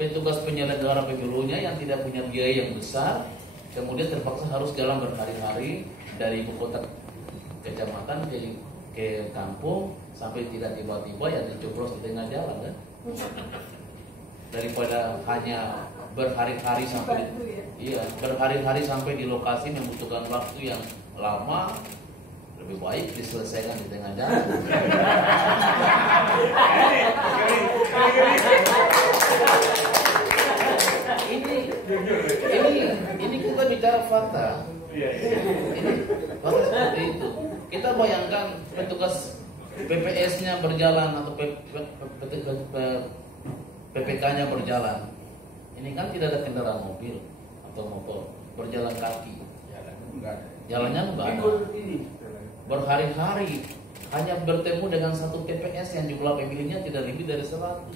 petugas penyelenggara pemilunya yang tidak punya biaya yang besar, kemudian terpaksa harus jalan berhari-hari dari ibu kota kecamatan ke kampung, sampai tidak tiba-tiba ya dicoblos di tengah jalan kan. Daripada hanya berhari-hari sampai berhari-hari sampai di lokasi membutuhkan waktu yang lama, lebih baik diselesaikan di tengah jalan. Ini kita bicara fakta. Ini fakta seperti itu. Kita bayangkan petugas PPS-nya berjalan atau PPK-nya berjalan. Ini kan tidak ada kendaraan mobil atau motor, berjalan kaki. Jalannya enggak ada. Berhari-hari hanya bertemu dengan satu TPS yang jumlah pemilihnya tidak lebih dari 100.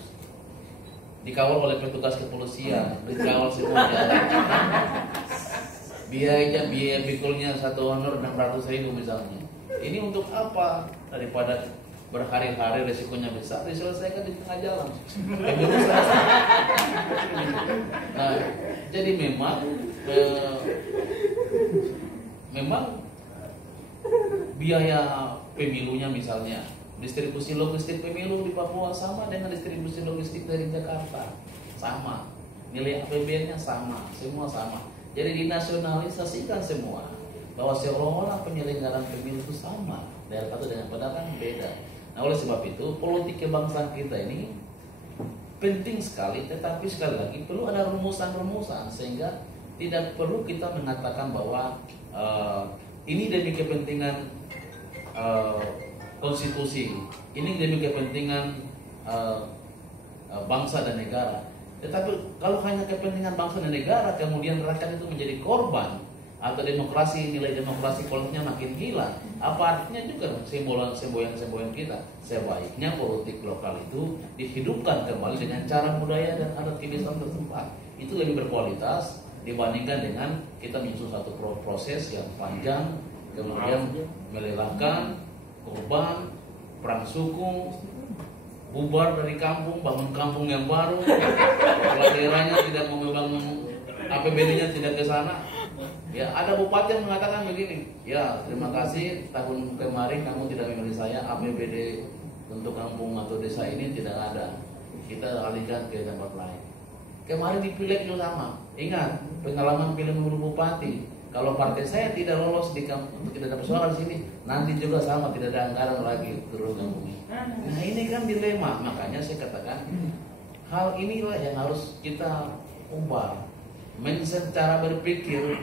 Dikawal oleh petugas kepolisian, dikawal semua jalan. Biaya pikulnya satu honor 600.000 misalnya. Ini untuk apa? Daripada berhari-hari resikonya besar, diselesaikan di tengah jalan. Nah, jadi memang biaya pemilunya misalnya, distribusi logistik pemilu di Papua sama dengan distribusi logistik dari Jakarta, sama, nilai APBN-nya sama, semua sama. Jadi dinasionalisasikan semua, bahwa seolah-olah penyelenggaraan pemilu itu sama, daerah satu dengan padahal kan beda. Nah, oleh sebab itu politik kebangsaan kita ini penting sekali, tetapi sekali lagi perlu ada rumusan-rumusan sehingga tidak perlu kita mengatakan bahwa ini demi kepentingan konstitusi, ini demi kepentingan bangsa dan negara. Tetapi kalau hanya kepentingan bangsa dan negara, kemudian rakyat itu menjadi korban, atau demokrasi, nilai demokrasi politiknya makin hilang, apa artinya juga semboyan kita? Sebaiknya politik lokal itu dihidupkan kembali dengan cara budaya dan adat kebiasaan setempat. Itu lebih berkualitas dibandingkan dengan kita menyusun satu proses yang panjang, kemudian melelahkan, korban, perang suku, bubar dari kampung, bangun kampung yang baru, kalau daerahnya tidak mau membangun APBD-nya tidak ke sana. Ya, ada bupati yang mengatakan begini, ya terima kasih tahun kemarin kamu tidak memilih saya, APBD untuk kampung atau desa ini tidak ada, kita alihkan ke tempat lain. Kemarin dipilih juga sama, ingat pengalaman pilih bupati, kalau partai saya tidak lolos di kampung, tidak dapat suara di sini, nanti juga sama, tidak ada anggaran lagi turun kampung. Nah ini kan dilema, makanya saya katakan hal inilah yang harus kita ubah, mindset cara berpikir.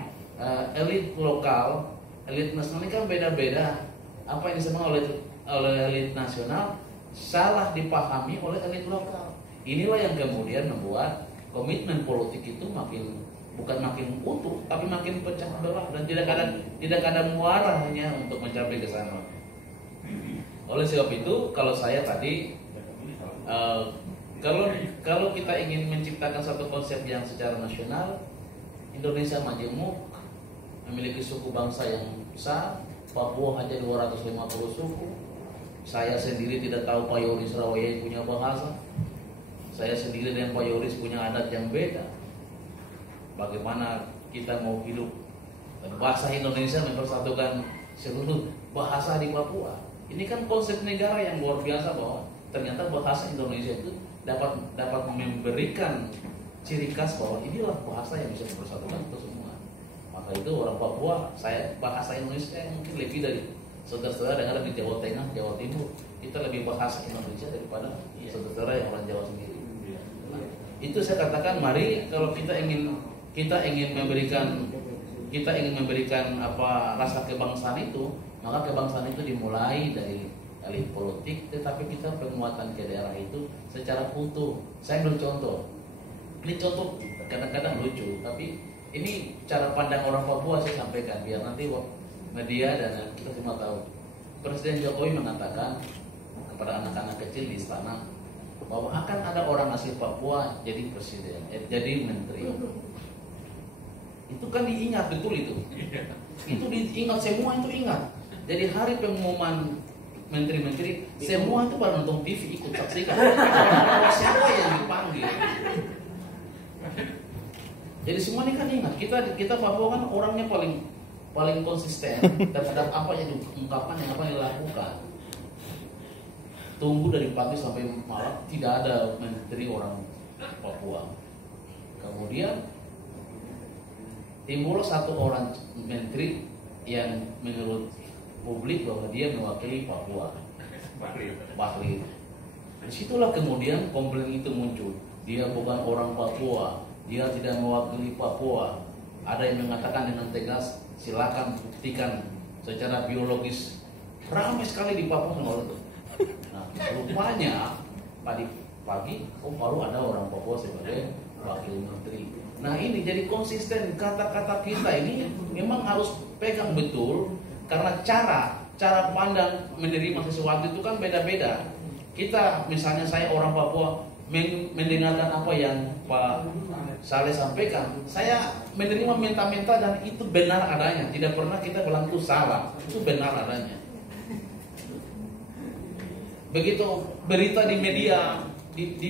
Elit lokal, elit nasional ini kan beda-beda. Apa yang disebut oleh elit nasional salah dipahami oleh elit lokal. Inilah yang kemudian membuat komitmen politik itu bukan makin utuh, tapi makin pecah belah dan tidak ada muaranya untuk mencapai ke sana. Oleh sebab itu, kalau saya tadi kalau kita ingin menciptakan satu konsep yang secara nasional, Indonesia majemuk, memiliki suku bangsa yang besar, Papua hanya 250 suku. Saya sendiri tidak tahu Pak Yoris Rawaya punya bahasa. Saya sendiri dan Pak Yoris punya adat yang beda. Bagaimana kita mau hidup? Bahasa Indonesia mempersatukan seluruh bahasa di Papua. Ini kan konsep negara yang luar biasa, bahwa ternyata bahasa Indonesia itu dapat memberikan ciri khas bahwa inilah bahasa yang bisa mempersatukan itu semua. Maka itu orang Papua, saya bahasa Indonesia mungkin lebih dari saudara-saudara yang ada di Jawa Tengah, Jawa Timur. Kita lebih bahasa Indonesia daripada saudara yang orang Jawa sendiri. Nah, itu saya katakan, mari kalau kita ingin memberikan apa rasa kebangsaan itu, maka kebangsaan itu dimulai dari elit politik, tetapi kita penguatan ke daerah itu secara utuh. Saya ambil contoh. Ini contoh kadang-kadang lucu, tapi ini cara pandang orang Papua saya sampaikan biar nanti media dan kita semua tahu. Presiden Jokowi mengatakan kepada anak-anak kecil di istana bahwa akan ada orang asli Papua jadi presiden, jadi menteri. Itu kan diingat betul itu. Itu diingat, semua itu ingat. Jadi hari pengumuman menteri-menteri, semua itu pada nonton TV ikut saksikan. Siapa yang dipanggil? Jadi semua ini kan ingat, kita Papua kan orangnya paling konsisten terhadap apa yang diungkapkan, yang apa yang dilakukan. Tunggu dari pagi sampai malam tidak ada menteri orang Papua. Kemudian timbul satu orang menteri yang menurut publik bahwa dia mewakili Papua, Bahlil. Disitulah kemudian komplain itu muncul. Dia bukan orang Papua, dia tidak mewakili Papua. Ada yang mengatakan dengan tegas, silakan buktikan secara biologis. Ramai sekali di Papua soal itu. Nah, rupanya pagi baru ada orang Papua sebagai wakil menteri. Nah ini jadi konsisten, kata-kata kita ini memang harus pegang betul, karena cara pandang menerima sesuatu itu kan beda-beda. Kita misalnya saya orang Papua mendengarkan apa yang Pak Saleh sampaikan, saya menerima mentah-mentah dan itu benar adanya, tidak pernah kita bilang itu salah, itu benar adanya. Begitu berita di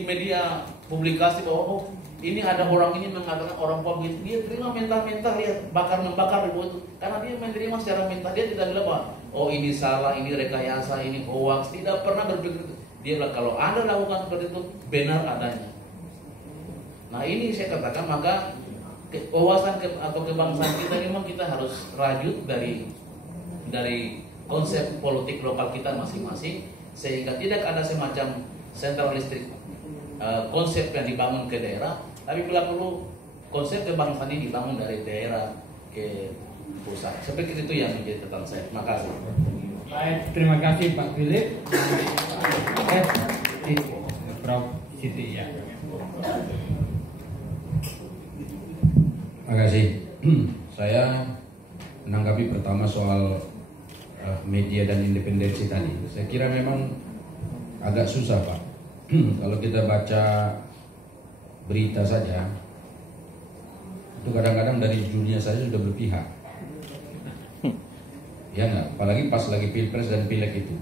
media publikasi bahwa ini ada orang ini mengatakan orang Papua, dia terima mentah-mentah, lihat membakar di itu, karena dia menerima secara mentah, dia tidak bilang bahwa oh ini salah, ini rekayasa, ini hoax, tidak pernah berpikir itu. Dia bilang kalau Anda lakukan seperti itu benar adanya. Nah ini saya katakan, maka wawasan atau kebangsaan kita memang kita harus rajut dari konsep politik lokal kita masing-masing, sehingga tidak ada semacam sentralistik konsep yang dibangun ke daerah, tapi bila perlu konsep kebangsaan ini dibangun dari daerah ke pusat. Seperti itu yang menjadi catatan saya. Terima kasih. Baik, terima kasih Pak Philip. Prof. Siti ya. Terima kasih. Saya menanggapi pertama soal media dan independensi tadi. Saya kira memang agak susah Pak. Kalau kita baca berita saja, itu kadang-kadang dari dunia saja sudah berpihak. Ya enggak, apalagi pas lagi pilpres dan pileg itu.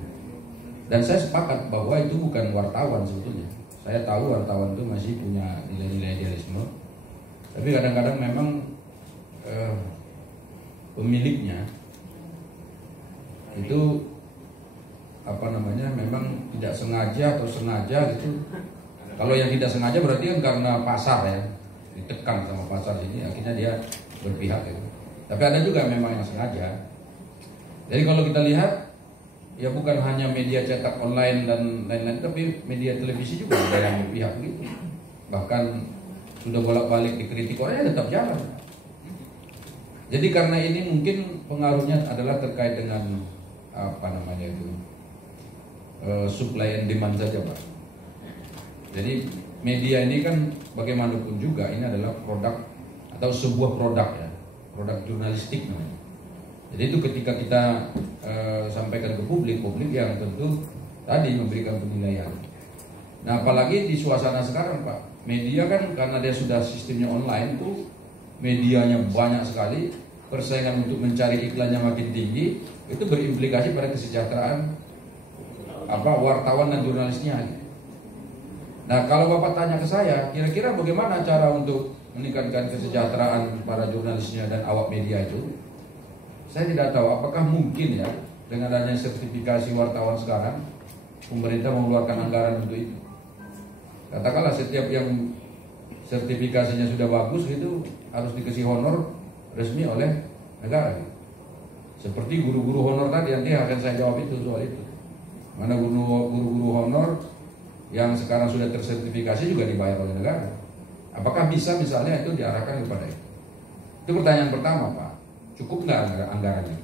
Dan saya sepakat bahwa itu bukan wartawan sebetulnya. Saya tahu wartawan itu masih punya nilai-nilai idealisme, tapi kadang-kadang memang pemiliknya itu memang tidak sengaja atau sengaja gitu. Kalau yang tidak sengaja berarti kan karena pasar ya, ditekan sama pasar ini, akhirnya dia berpihak gitu. Tapi ada juga memang yang sengaja. Jadi kalau kita lihat, ya bukan hanya media cetak online dan lain-lain, tapi media televisi juga ada yang berpihak gitu. Bahkan sudah bolak-balik dikritik, orangnya tetap jalan. Jadi karena ini mungkin pengaruhnya adalah terkait dengan supply and demand saja Pak. Jadi media ini kan bagaimanapun juga ini adalah produk atau sebuah produk ya, produk jurnalistik namanya. Jadi itu ketika kita sampaikan ke publik yang tentu tadi memberikan penilaian. Nah apalagi di suasana sekarang Pak, media kan karena dia sudah sistemnya online tuh, medianya banyak sekali, persaingan untuk mencari iklannya makin tinggi, itu berimplikasi pada kesejahteraan wartawan dan jurnalisnya. Nah kalau Bapak tanya ke saya, kira-kira bagaimana cara untuk meningkatkan kesejahteraan para jurnalisnya dan awak media itu, saya tidak tahu apakah mungkin ya dengan adanya sertifikasi wartawan sekarang pemerintah mengeluarkan anggaran untuk itu. Katakanlah setiap yang sertifikasinya sudah bagus itu harus dikasih honor resmi oleh negara. Seperti guru-guru honor tadi, nanti akan saya jawab itu soal itu. Mana guru-guru honor yang sekarang sudah tersertifikasi juga dibayar oleh negara. Apakah bisa misalnya itu diarahkan kepada itu? Itu pertanyaan pertama Pak. Cukup nggak anggarannya?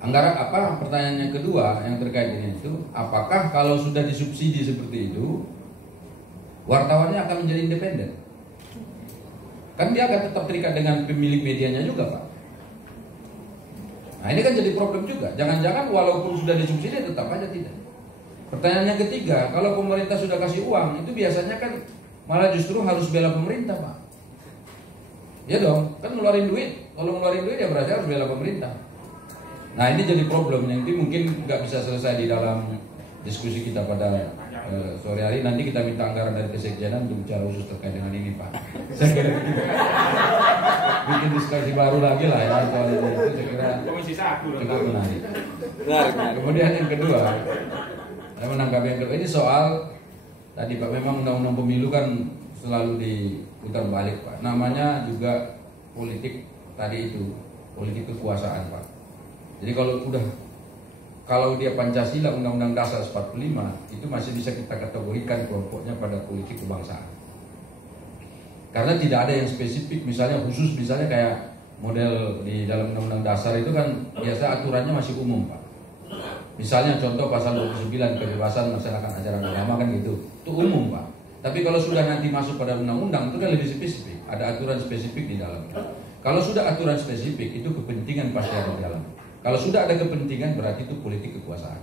Anggaran apa? Pertanyaan yang kedua yang terkait dengan itu, apakah kalau sudah disubsidi seperti itu, wartawannya akan menjadi independen? Kan dia akan tetap terikat dengan pemilik medianya juga Pak. Nah ini kan jadi problem juga. Jangan-jangan walaupun sudah disubsidi tetap aja tidak. Pertanyaan yang ketiga, kalau pemerintah sudah kasih uang, itu biasanya kan malah justru harus bela pemerintah Pak. Ya dong, kan ngeluarin duit. Kalau ngeluarin duit ya berarti harus bela pemerintah. Nah ini jadi problem yang mungkin nggak bisa selesai di dalam diskusi kita pada sore hari nanti kita minta anggaran dari Kesekjenan untuk bicara khusus terkait dengan ini Pak. Saya kira kita bikin diskusi baru lagi lah ya soal itu. Saya kira Komisi 1 cukup menarik. Kemudian yang kedua, saya menanggapi yang kedua ini soal tadi Pak, memang undang-undang pemilu kan selalu diputar balik Pak. Namanya juga politik tadi itu, politik kekuasaan Pak. Jadi kalau dia Pancasila Undang-Undang Dasar 45 itu masih bisa kita kategorikan kelompoknya pada politik kebangsaan. Karena tidak ada yang spesifik, misalnya khusus, misalnya kayak model di dalam Undang-Undang Dasar itu kan biasa aturannya masih umum Pak. Misalnya contoh pasal 29 kebebasan melaksanakan ajaran agama kan gitu, itu umum Pak. Tapi kalau sudah nanti masuk pada undang-undang itu kan lebih spesifik, ada aturan spesifik di dalamnya. Kalau sudah aturan spesifik itu kepentingan pasti ada di dalam. Kalau sudah ada kepentingan berarti itu politik kekuasaan.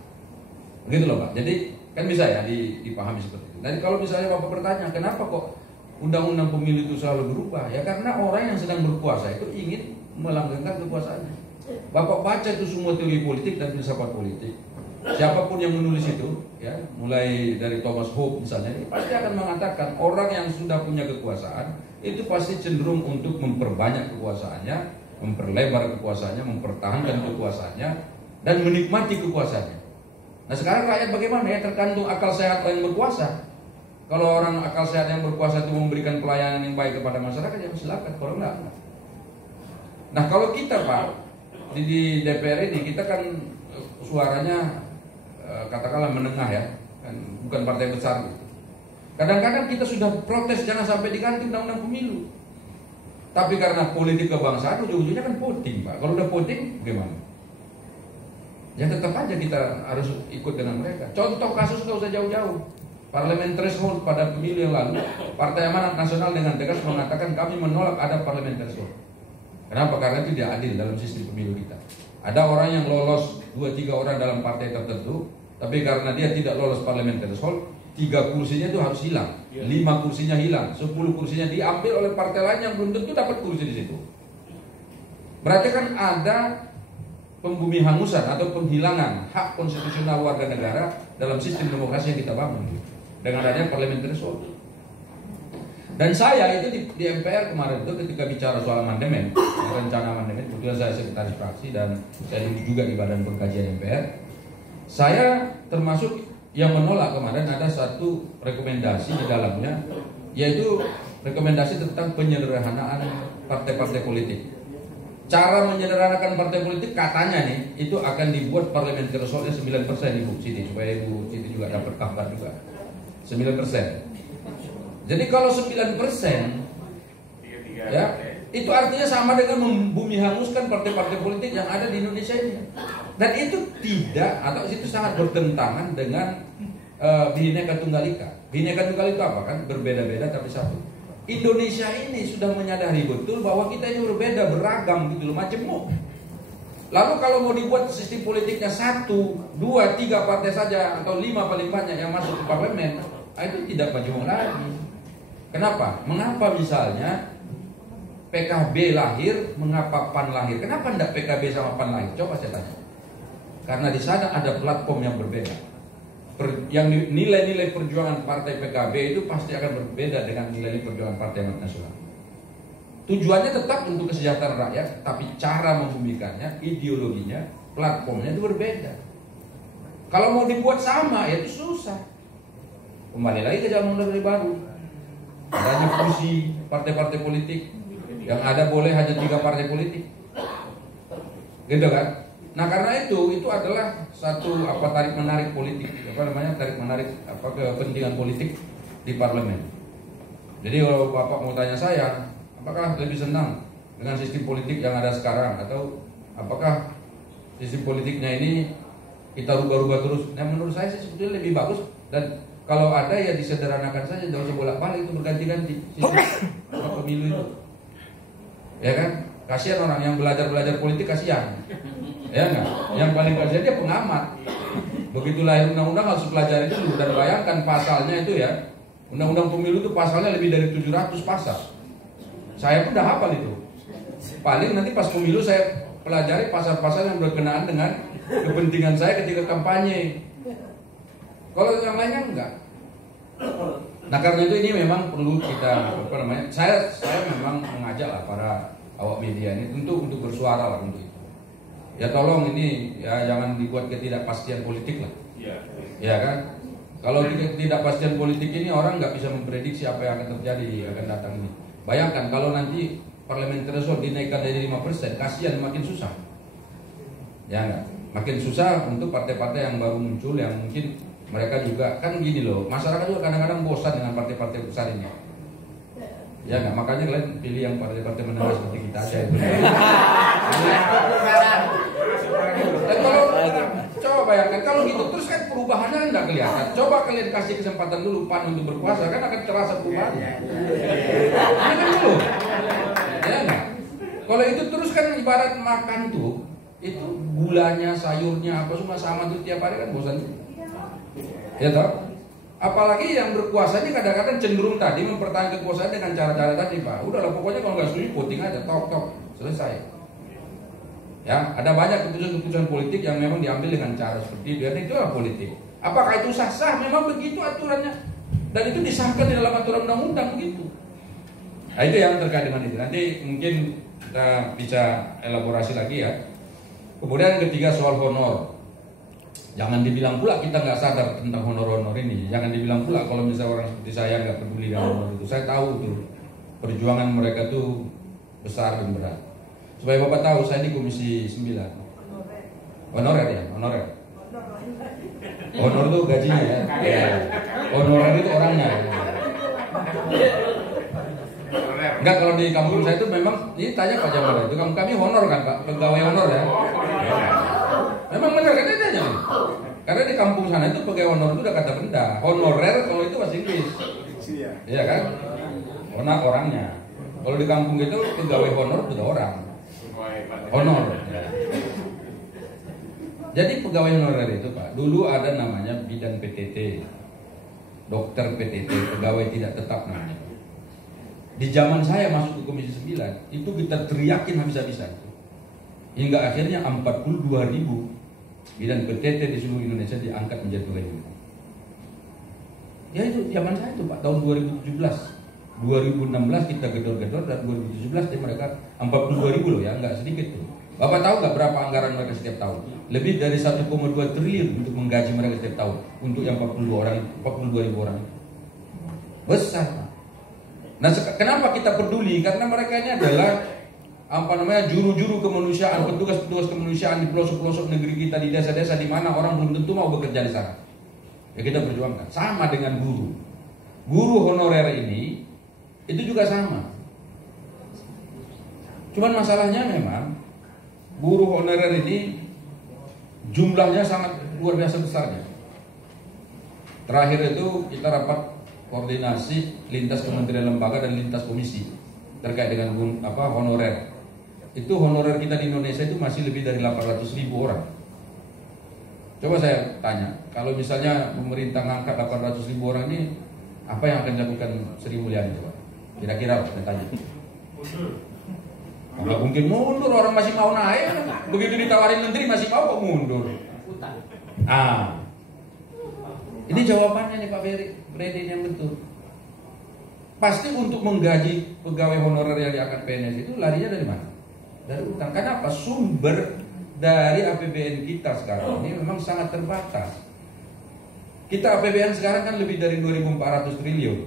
Begitu loh Pak. Jadi kan bisa ya dipahami seperti itu. Jadi kalau misalnya Bapak bertanya kenapa kok undang-undang pemilu itu selalu berubah? Ya karena orang yang sedang berkuasa itu ingin melanggengkan kekuasaannya. Bapak baca itu semua teori politik dan filsafat politik. Siapapun yang menulis itu, ya, mulai dari Thomas Hobbes misalnya, pasti akan mengatakan orang yang sudah punya kekuasaan itu pasti cenderung untuk memperbanyak kekuasaannya, memperlebar kekuasaannya, mempertahankan kekuasaannya, dan menikmati kekuasaannya. Nah sekarang rakyat bagaimana ya? Tergantung akal sehat yang berkuasa. Kalau orang akal sehat yang berkuasa itu memberikan pelayanan yang baik kepada masyarakat, ya silakan. Kalau enggak. Nah kalau kita Pak di DPR ini kita kan suaranya katakanlah menengah ya, kan bukan partai besar gitu. Kadang-kadang kita sudah protes jangan sampai diganti undang-undang pemilu. Tapi karena politik kebangsaan ujung-ujungnya kan voting Pak. Kalau udah voting gimana? Ya tetap aja kita harus ikut dengan mereka. Contoh kasus nggak usah jauh-jauh. Parlemen threshold pada pemilu yang lalu, Partai Amanat Nasional dengan tegas mengatakan kami menolak ada parlemen threshold. Kenapa? Karena itu tidak adil dalam sistem pemilu kita. Ada orang yang lolos 2-3 orang dalam partai tertentu, tapi karena dia tidak lolos parlemen threshold, 3 kursinya itu harus hilang, 5 kursinya hilang, 10 kursinya diambil oleh partai lain yang belum tentu dapat kursi di situ. Berarti kan ada pembumihangusan atau penghilangan hak konstitusional warga negara dalam sistem demokrasi yang kita bangun dengan adanya parliamentary threshold. Dan saya itu di MPR kemarin itu ketika bicara soal amandemen, rencana amandemen, kebetulan saya sekretaris fraksi dan saya duduk juga di Badan Pengkajian MPR. Saya termasuk yang menolak kemarin ada satu rekomendasi di dalamnya, yaitu rekomendasi tentang penyederhanaan partai-partai politik. Cara menyederhanakan partai politik katanya nih itu akan dibuat parliamentary thresholdnya 9% Ibu Siti, supaya Ibu Siti juga dapat kabar juga 9%. Jadi kalau 9% ya itu artinya sama dengan membumihanguskan partai-partai politik yang ada di Indonesia ini. Dan itu tidak atau itu sangat bertentangan dengan Bhinneka Tunggal Ika. Bhinneka Tunggal itu apa kan? Berbeda-beda tapi satu. Indonesia ini sudah menyadari betul bahwa kita ini berbeda, beragam gitu loh, macammu. Lalu kalau mau dibuat sistem politiknya 1, 2, 3 partai saja atau 5 paling banyak yang masuk ke parlemen, itu tidak maju lagi. Kenapa? Mengapa misalnya PKB lahir, mengapa PAN lahir? Kenapa tidak PKB sama PAN lahir? Coba saya tanya. Karena di sana ada platform yang berbeda. Yang nilai-nilai perjuangan partai PKB itu pasti akan berbeda dengan nilai-nilai perjuangan Partai Amanat Nasional. Tujuannya tetap untuk kesejahteraan rakyat, tapi cara membumikannya, ideologinya, platformnya itu berbeda. Kalau mau dibuat sama, ya itu susah. Kembali lagi ke zaman Orde Baru. Adanya fusi partai-partai politik, yang ada boleh hanya 3 partai politik, gitu kan? Nah karena itu adalah satu tarik menarik politik, tarik menarik kepentingan politik di parlemen. Jadi kalau Bapak mau tanya saya, apakah lebih senang dengan sistem politik yang ada sekarang atau apakah sistem politiknya ini kita rubah-rubah terus? Nah menurut saya sih sebetulnya lebih bagus, dan kalau ada ya disederhanakan saja, jangan bolak-balik itu berganti-ganti sistem pemilu itu. Ya kan? Kasihan orang yang belajar politik, kasihan. Ya enggak? Yang paling kasihan dia pengamat. Begitu lahir undang-undang harus pelajari dulu, dan bayangkan pasalnya itu ya. Undang-undang pemilu itu pasalnya lebih dari 700 pasal. Saya pun udah hafal itu. Paling nanti pas pemilu saya pelajari pasal-pasal yang berkenaan dengan kepentingan saya ketika kampanye. Kalau yang lainnya enggak. Nah karena itu ini memang perlu kita apa namanya? Saya memang mengajak lah para awak media ini untuk bersuara lah untuk itu. Ya tolong ini ya jangan dibuat ketidakpastian politik lah. Ya kan? Kalau ketidakpastian politik ini orang nggak bisa memprediksi apa yang akan terjadi akan datang ini. Bayangkan kalau nanti parlemen threshold dinaikkan dari 5%, kasihan makin susah. Ya enggak? Makin susah untuk partai-partai yang baru muncul yang mungkin mereka juga kan gini loh, masyarakat juga kadang-kadang bosan dengan partai-partai besar ini. Ya enggak, makanya kalian pilih yang partai-partai menengah seperti kita aja itu. Dan kalau coba bayangkan kalau gitu terus kan perubahannya enggak kelihatan. Coba kalian kasih kesempatan dulu PAN untuk berkuasa kan akan terasa perubahannya. Ini kan dulu. Ya enggak? Kalau itu terus kan ibarat makan tuh, itu gulanya, sayurnya apa semua sama tuh tiap hari kan bosan. Ya toh? Apalagi yang berkuasa ini kadang-kadang cenderung tadi mempertahankan kekuasaan dengan cara-cara tadi, Pak. Udahlah pokoknya kalau nggak setuju voting aja, tok selesai. Ya, ada banyak keputusan-keputusan politik yang memang diambil dengan cara seperti itu. Dan itulah politik. Apakah itu sah? Memang begitu aturannya. Dan itu disahkan di dalam aturan undang-undang begitu. Nah itu yang terkait dengan itu. Nanti mungkin kita bisa elaborasi lagi ya. Kemudian yang ketiga soal honor. Jangan dibilang pula kita nggak sadar tentang honor-honor ini. Jangan dibilang pula kalau misalnya orang seperti saya nggak peduli dengan honor itu. Saya tahu tuh perjuangan mereka tuh besar dan berat. Supaya Bapak tahu saya di Komisi 9. Honorer ya, honorer. Honor itu gajinya ya. Honorer itu orangnya. Enggak, kalau di kampung saya itu memang ini tanya Pak Jamal itu kami honor kan Pak, pegawai honor ya. Memang benar kan adanya. Karena di kampung sana itu pegawai honor itu udah kata benda. Honorer kalau itu bahasa Inggris. Iya kan? Orangnya. Kalau di kampung itu pegawai honor itu orang. Honor. Ya. Jadi pegawai honorer itu Pak, dulu ada namanya bidan PTT, dokter PTT, pegawai tidak tetap namanya. Di zaman saya masuk ke Komisi 9, itu kita teriakin habis-habisan. Hingga akhirnya 42.000 bidan PTT di seluruh Indonesia diangkat menjadi pegawai. Ya itu zaman saya itu Pak, tahun 2017. 2016 kita gedor-gedor dan 2017 mereka 42.000 loh ya, nggak sedikit tuh. Bapak tahu nggak berapa anggaran mereka setiap tahun? Lebih dari 1,2 triliun untuk menggaji mereka setiap tahun untuk yang 42.000 orang. Besar Pak. Nah kenapa kita peduli? Karena mereka ini adalah juru-juru kemanusiaan, petugas-petugas kemanusiaan di pelosok-pelosok negeri kita, di desa-desa di mana orang belum tentu mau bekerja di sana. Ya kita perjuangkan. Sama dengan guru. Guru honorer ini itu juga sama. Cuman masalahnya memang guru honorer ini jumlahnya sangat luar biasa besarnya. Terakhir itu kita rapat koordinasi lintas kementerian lembaga dan lintas komisi terkait dengan honorer. Itu honorer kita di Indonesia itu masih lebih dari 800.000 orang. Coba saya tanya, kalau misalnya pemerintah ngangkat 800.000 orang ini, apa yang akan dilakukan Sri Mulyani coba? Kira-kira saya tanya. Nggak mungkin mundur, orang masih mau naik. Begitu ditawarin menteri masih mau kok mundur. Ini jawabannya nih Pak Freddy yang betul. Pasti untuk menggaji pegawai honorer yang diangkat PNS itu larinya dari mana? Dari utang. Kenapa? Sumber dari APBN kita sekarang ini memang sangat terbatas. Kita APBN sekarang kan lebih dari 2.400 triliun.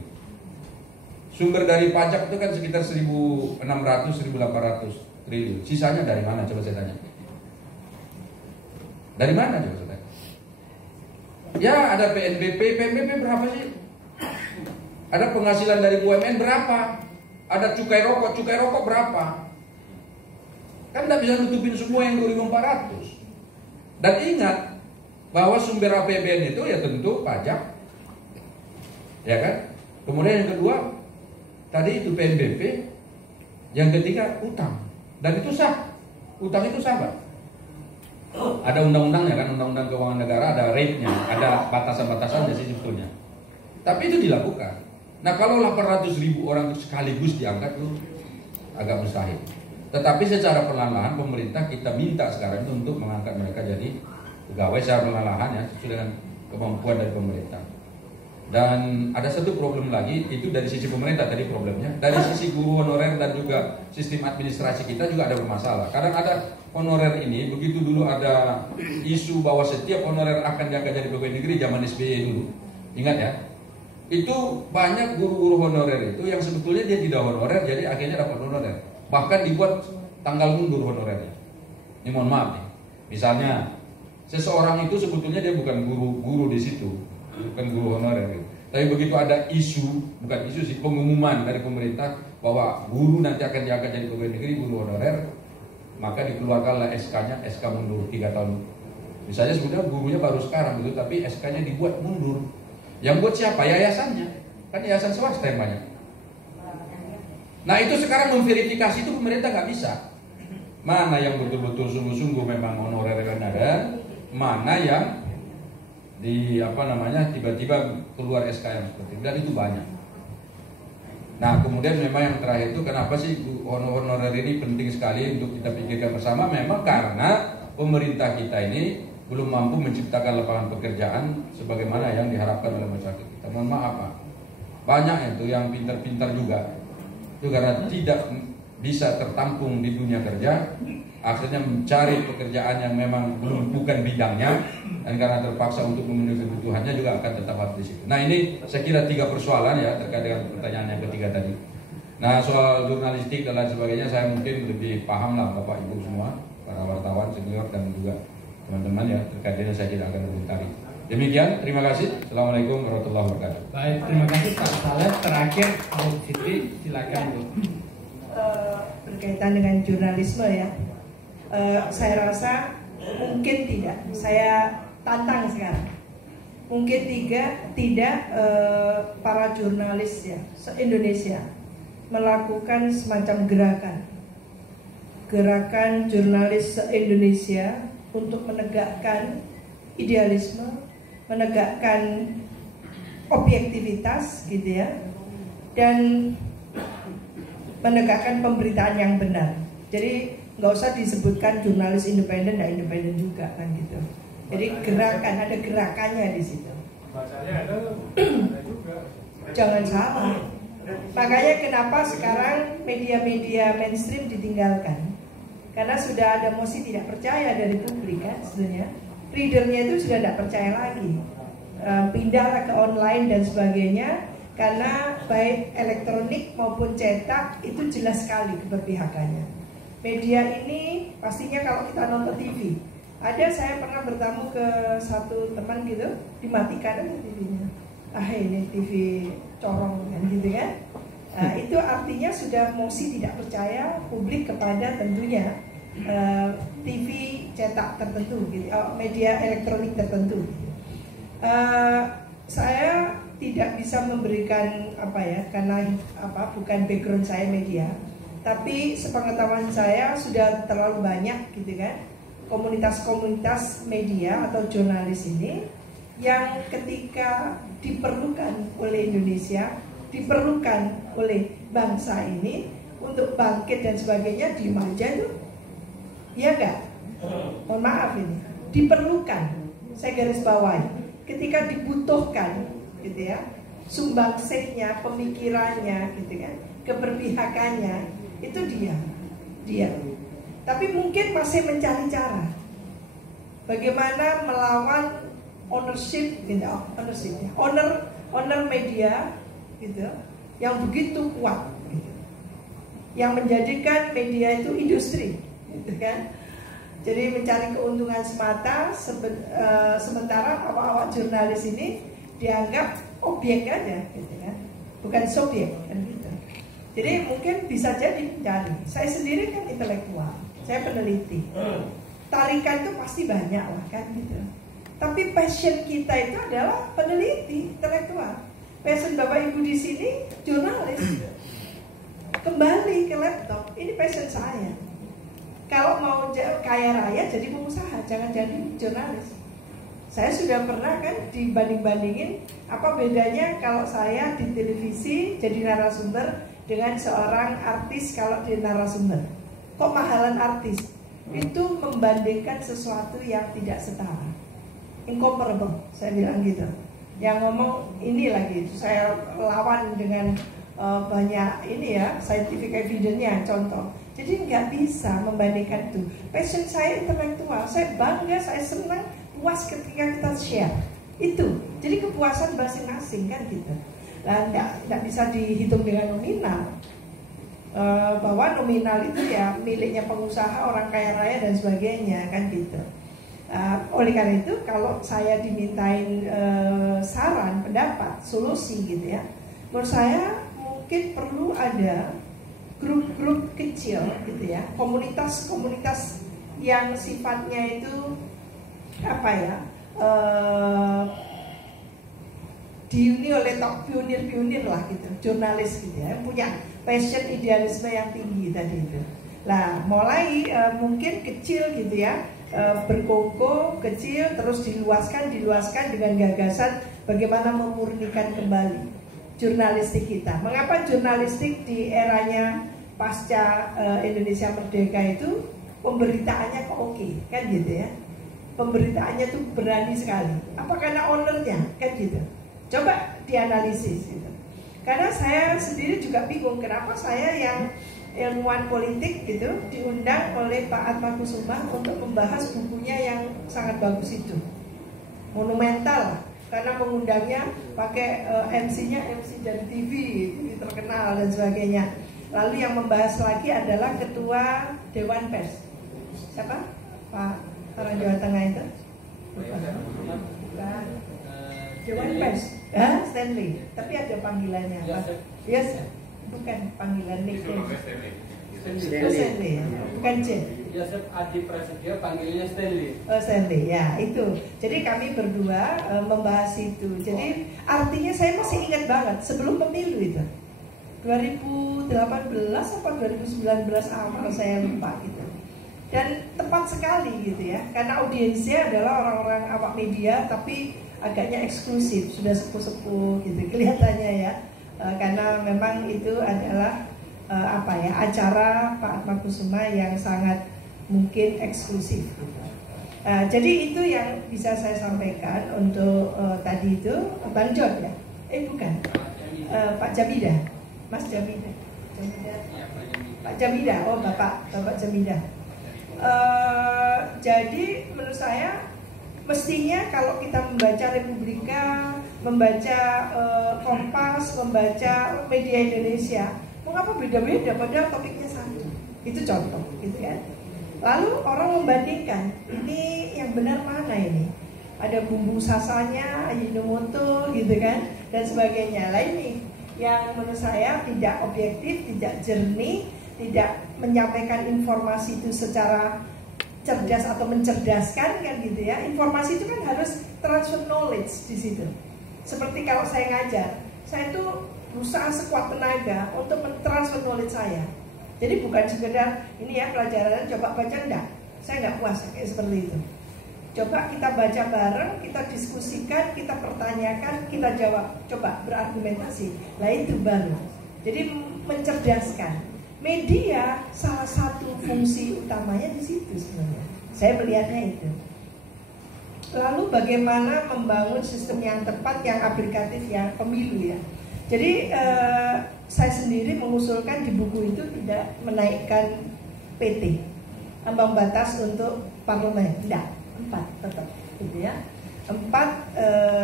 Sumber dari pajak itu kan sekitar 1.600, 1.800 triliun. Sisanya dari mana? Coba saya tanya. Dari mana coba saya tanya? Ya ada PNBP. PNBP berapa sih? Ada penghasilan dari BUMN berapa? Ada cukai rokok berapa? Kan tidak bisa nutupin semua yang 2.400. Dan ingat bahwa sumber APBN itu ya tentu pajak, ya kan? Kemudian yang kedua tadi itu PNBP, yang ketiga utang, dan itu sah, utang itu sah Pak. Ada undang-undangnya kan, undang-undang keuangan negara ada rate-nya, ada batasan-batasannya sih sebetulnya. Tapi itu dilakukan. Nah kalau 800.000 orang itu sekaligus diangkat itu agak mustahil. Tetapi secara perlahan-lahan pemerintah kita minta sekarang itu untuk mengangkat mereka jadi pegawai secara perlahan-lahan ya, sesuai dengan kemampuan dari pemerintah. Dan ada satu problem lagi, itu dari sisi pemerintah tadi problemnya. Dari sisi guru honorer dan juga sistem administrasi kita juga ada bermasalah. Kadang ada honorer ini, begitu dulu ada isu bahwa setiap honorer akan diangkat jadi pegawai negeri zaman SBY dulu. Ingat ya, itu banyak guru-guru honorer itu yang sebetulnya dia tidak honorer, jadi akhirnya dapat honorer. Bahkan dibuat tanggal mundur honorernya. Ini mohon maaf nih. Misalnya, seseorang itu sebetulnya dia bukan guru di situ. Bukan guru honorer gitu. Tapi begitu ada isu, bukan isu sih, pengumuman dari pemerintah bahwa guru nanti akan diangkat jadi pegawai negeri, guru honorer, maka dikeluarkanlah SK-nya, SK mundur 3 tahun. Misalnya sebetulnya gurunya baru sekarang gitu, tapi SK-nya dibuat mundur. Yang buat siapa? Yayasannya. Kan yayasan swasta yang banyak. Nah itu sekarang memverifikasi itu pemerintah nggak bisa. Mana yang betul-betul sungguh-sungguh memang honorer yang ada, mana yang tiba-tiba keluar SK yang seperti itu, dan itu banyak. Nah kemudian memang yang terakhir itu kenapa sih honorer ini penting sekali untuk kita pikirkan bersama, memang karena pemerintah kita ini belum mampu menciptakan lapangan pekerjaan sebagaimana yang diharapkan oleh masyarakat kita. Mohon maaf Pak, banyak itu yang pintar-pintar juga itu karena tidak bisa tertampung di dunia kerja, akhirnya mencari pekerjaan yang memang bukan bidangnya, dan karena terpaksa untuk memenuhi kebutuhannya juga akan tetap harus di situ. Nah ini saya kira 3 persoalan ya terkait dengan pertanyaan yang ketiga tadi. Nah soal jurnalistik dan lain sebagainya saya mungkin lebih paham lah Bapak Ibu semua, para wartawan senior dan juga teman-teman ya, terkait dengan saya tidak akan komentari. Demikian, terima kasih. Assalamualaikum warahmatullahi wabarakatuh. Baik, terima kasih Pak Saleh. Terakhir Bu Siti, silakan Bu. Berkaitan dengan jurnalisme ya, saya rasa mungkin tidak. Saya tantang sekarang. Mungkin tidak para jurnalis ya se-Indonesia melakukan semacam gerakan jurnalis se-Indonesia untuk menegakkan idealisme, menegakkan objektivitas gitu ya, dan menegakkan pemberitaan yang benar. Jadi nggak usah disebutkan jurnalis independen dan independen juga kan gitu. Jadi gerakan, ada gerakannya di situ. Bacanya ada juga. Jangan salah. Makanya kenapa sekarang media-media mainstream ditinggalkan? Karena sudah ada mosi tidak percaya dari publik kan sebenarnya. Readernya itu sudah tidak percaya lagi. Pindahlah ke online dan sebagainya. Karena baik elektronik maupun cetak itu jelas sekali keberpihakannya. Media ini pastinya kalau kita nonton TV, ada saya pernah bertamu ke satu teman gitu, dimatikan aja TV-nya. Ini TV corong kan gitu kan. Nah, itu artinya sudah mosi tidak percaya publik kepada tentunya TV cetak tertentu gitu, media elektronik tertentu. Saya tidak bisa memberikan karena bukan background saya media, tapi sepengetahuan saya sudah terlalu banyak gitu kan komunitas-komunitas media atau jurnalis ini yang ketika diperlukan oleh Indonesia, diperlukan oleh bangsa ini untuk bangkit dan sebagainya, diem aja tuh, ya enggak? Mohon maaf ini diperlukan, saya garis bawahi, ketika dibutuhkan gitu ya, sumbangsihnya, pemikirannya gitu kan, keberpihakannya itu dia. Tapi mungkin masih mencari cara bagaimana melawan ownership gitu, owner media gitu, yang begitu kuat gitu, yang menjadikan media itu industri gitu kan. Jadi mencari keuntungan semata, sementara awak-awak jurnalis ini dianggap objek aja gitu kan, bukan subjek kan gitu. Jadi mungkin bisa jadi mencari. Saya sendiri kan intelektual, saya peneliti, tarikan itu pasti banyak lah kan gitu. Tapi passion kita itu adalah peneliti, intelektual. Passion Bapak Ibu di sini jurnalis. Kembali ke laptop, ini passion saya. Kalau mau kaya raya jadi pengusaha, jangan jadi jurnalis. Saya sudah pernah kan dibanding-bandingin apa bedanya kalau saya di televisi jadi narasumber dengan seorang artis kalau di narasumber. Kok mahalan artis? Itu membandingkan sesuatu yang tidak setara, incomparable, saya bilang gitu. yang ngomong ini lagi itu saya lawan dengan banyak ini ya scientific evidence-nya contoh. Jadi nggak bisa membandingkan itu. Passion saya intelektual, saya bangga, saya senang, puas ketika kita share itu. Jadi kepuasan masing-masing kan gitu. Dan nggak bisa dihitung dengan nominal. Bahwa nominal itu ya miliknya pengusaha, orang kaya raya dan sebagainya kan gitu. Oleh karena itu kalau saya dimintain saran, pendapat, solusi gitu ya, menurut saya mungkin perlu ada grup-grup kecil gitu ya, komunitas-komunitas yang sifatnya itu apa ya, dihuni oleh top pionir-pionir lah gitu, jurnalis gitu ya, punya passion idealisme yang tinggi tadi itu. Nah mulai mungkin kecil gitu ya, berkongko kecil terus diluaskan dengan gagasan bagaimana memurnikan kembali jurnalistik kita. Mengapa jurnalistik di eranya pasca Indonesia Merdeka itu pemberitaannya kok oke, kan gitu ya. Pemberitaannya tuh berani sekali. Apa karena ownernya, kan gitu. Coba dianalisis gitu. Karena saya sendiri juga bingung kenapa saya yang ilmuwan politik gitu diundang oleh Pak Atmakusuma untuk membahas bukunya yang sangat bagus itu. Monumental. Karena mengundangnya pakai MC-nya MC dari TV, TV terkenal dan sebagainya. Lalu yang membahas lagi adalah Ketua Dewan Pers. Siapa? Pak orang Jawa Tengah itu? Bukan. Dewan Pers. Stanley. Tapi ada panggilannya. Yes. Bukan panggilan nickname. Stanley ya. Bukan Jen. Yosef Adi Prasetyo panggilnya Stanley. Oh Stanley ya itu. Jadi kami berdua membahas itu. Jadi artinya saya masih ingat banget sebelum pemilu itu 2018 atau 2019 awal saya lupa gitu. Dan tepat sekali gitu ya. Karena audiensnya adalah orang-orang awak media tapi agaknya eksklusif, sudah sepuh-sepuh gitu kelihatannya ya. Karena memang itu adalah acara Pak Atmakusuma yang sangat mungkin eksklusif. Jadi itu yang bisa saya sampaikan untuk tadi itu Bang John ya? Bukan, Pak Jamidah, Mas Jamidah, Pak Jamidah, oh Bapak Jamidah. Jadi menurut saya mestinya kalau kita membaca Republika, membaca Kompas, membaca media Indonesia, mengapa beda-beda padahal topiknya satu? Itu contoh, gitu kan? Lalu orang membandingkan, ini yang benar mana ini? Ada bumbu sasanya, Ajinomoto gitu kan, dan sebagainya. Lah ini yang menurut saya tidak objektif, tidak jernih, tidak menyampaikan informasi itu secara cerdas atau mencerdaskan kan gitu ya. Informasi itu kan harus transfer knowledge di situ. Seperti kalau saya ngajar, saya tuh berusaha sekuat tenaga untuk mentransfer knowledge saya. Jadi bukan sekedar ini ya pelajaran coba baca, enggak. Saya enggak puas kayak seperti itu. Coba kita baca bareng, kita diskusikan, kita pertanyakan, kita jawab. Coba berargumentasi. Lah itu baru. Jadi mencerdaskan. Media salah satu fungsi utamanya di situ sebenarnya. Saya melihatnya itu. Lalu bagaimana membangun sistem yang tepat, yang aplikatif, yang pemilu ya. Jadi saya sendiri mengusulkan di buku itu tidak menaikkan PT, ambang batas untuk parlemen, tidak, 4 tetap, gitu ya. 4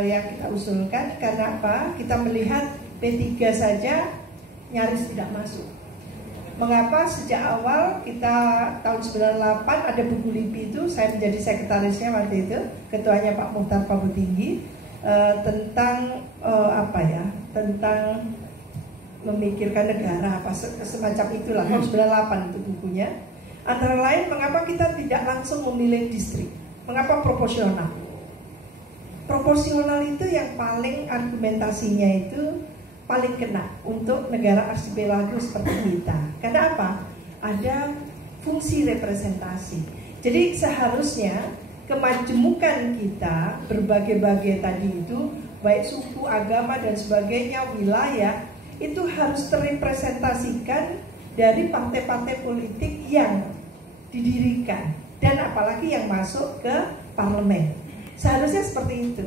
yang kita usulkan karena apa? Kita melihat P3 saja nyaris tidak masuk. Mengapa sejak awal kita tahun 98 ada buku LIPI itu, saya menjadi sekretarisnya waktu itu, ketuanya Pak Muhtar Pabutinggi, tentang tentang memikirkan negara apa semacam itulah, tahun 98 itu bukunya. Antara lain mengapa kita tidak langsung memilih distrik, mengapa proporsional. Proporsional itu yang paling argumentasinya itu paling kena untuk negara arsipelago seperti kita. Karena apa? Ada fungsi representasi. Jadi seharusnya kemajemukan kita berbagai-bagai tadi itu, baik suku, agama dan sebagainya, wilayah, itu harus terrepresentasikan dari partai-partai politik yang didirikan dan apalagi yang masuk ke parlemen. Seharusnya seperti itu.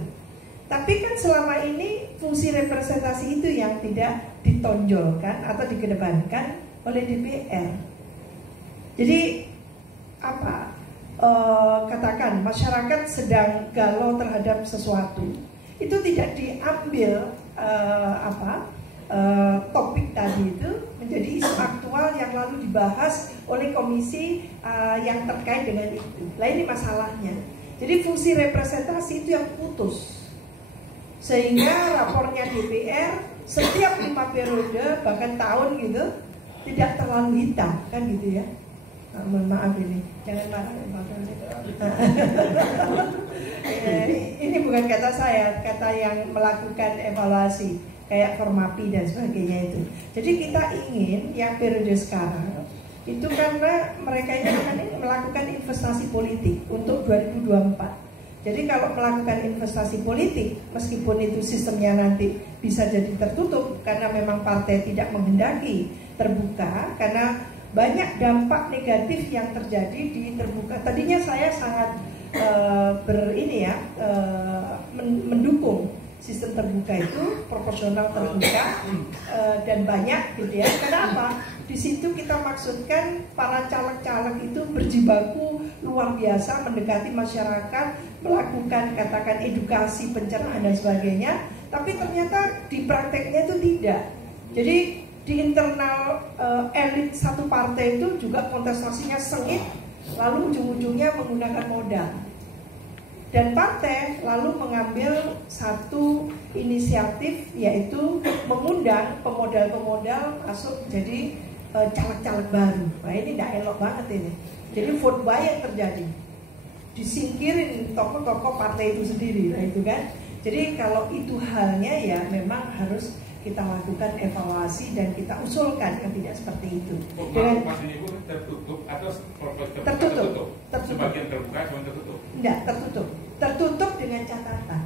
Tapi kan selama ini fungsi representasi itu yang tidak ditonjolkan atau dikedepankan oleh DPR. Jadi apa? Katakan masyarakat sedang galau terhadap sesuatu, itu tidak diambil topik tadi itu menjadi isu aktual yang lalu dibahas oleh komisi yang terkait dengan itu. Nah ini masalahnya. Jadi fungsi representasi itu yang putus, sehingga rapornya DPR setiap 5 periode bahkan tahun gitu tidak terlalu hitam kan gitu ya. Mohon maaf ini, jangan marah ini bukan kata saya, kata yang melakukan evaluasi kayak Formapi dan sebagainya itu. Jadi kita ingin yang periode sekarang itu karena mereka ini akan melakukan investasi politik untuk 2024. Jadi kalau melakukan investasi politik, meskipun itu sistemnya nanti bisa jadi tertutup karena memang partai tidak menghendaki terbuka, karena banyak dampak negatif yang terjadi di terbuka. Tadinya saya sangat mendukung sistem terbuka itu, proporsional terbuka dan banyak gitu ya. Kenapa? Di situ kita maksudkan para caleg-caleg itu berjibaku luar biasa mendekati masyarakat, melakukan katakan edukasi, pencerahan dan sebagainya. Tapi ternyata di prakteknya itu tidak. Jadi di internal elit satu partai itu juga kontestasinya sengit, lalu ujung-ujungnya menggunakan modal. Dan partai lalu mengambil satu inisiatif, yaitu mengundang pemodal-pemodal masuk jadi caleg-caleg baru. Nah ini tidak elok banget ini. Jadi vote buy yang terjadi, disingkirin tokoh-tokoh partai itu sendiri, nah itu kan. Jadi kalau itu halnya ya memang harus kita lakukan evaluasi dan kita usulkan yang tidak seperti itu. Dengan tertutup atau tertutup. Sebagian terbuka, sebagian tertutup. Enggak, tertutup. Tertutup dengan catatan.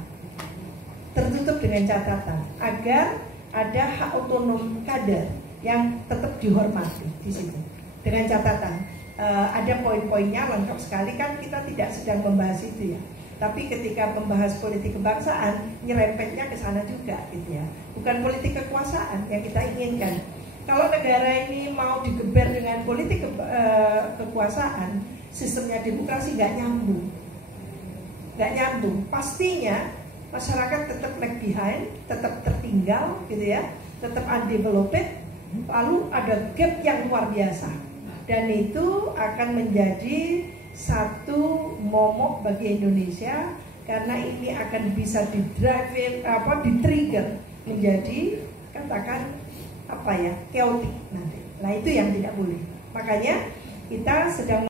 Tertutup dengan catatan agar ada hak otonom kader yang tetap dihormati di situ. Dengan catatan ada poin-poinnya lengkap sekali, kan kita tidak sedang membahas itu ya. Tapi ketika membahas politik kebangsaan, nyerempetnya ke sana juga gitu ya. Bukan politik kekuasaan yang kita inginkan. Kalau negara ini mau digeber dengan politik kekuasaan, sistemnya demokrasi nggak nyambung. Nggak nyambung. Pastinya masyarakat tetap lag behind, tetap tertinggal gitu ya, tetap undeveloped, lalu ada gap yang luar biasa. Dan itu akan menjadi satu momok bagi Indonesia, karena ini akan bisa di-trigger menjadi katakan chaotic nanti. Nah itu yang tidak boleh. Makanya kita sedang